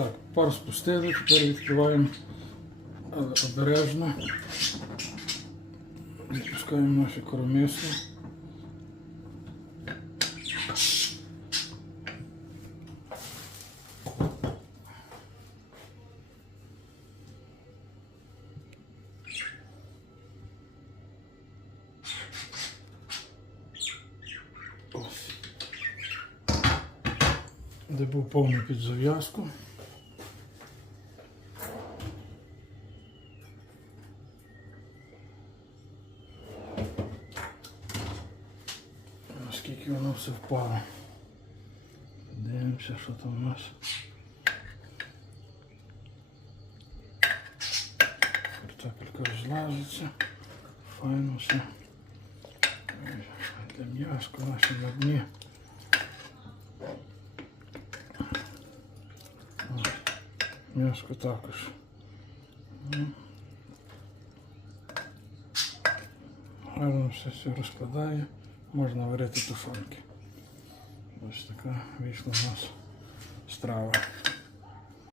Так, пар спустили, тепер відкриваємо обережно. Відпускаємо наші коромисли. Ось. Де був повний під зав'язку. Наскільки воно все впало. Дивимося, що там у нас. Картопелька розлазиться. Файно все. Для м'яско наше на дні. М'яско також. Гарно все, все розкладає. Можна варити тушонки. Ось така вийшла у нас страва.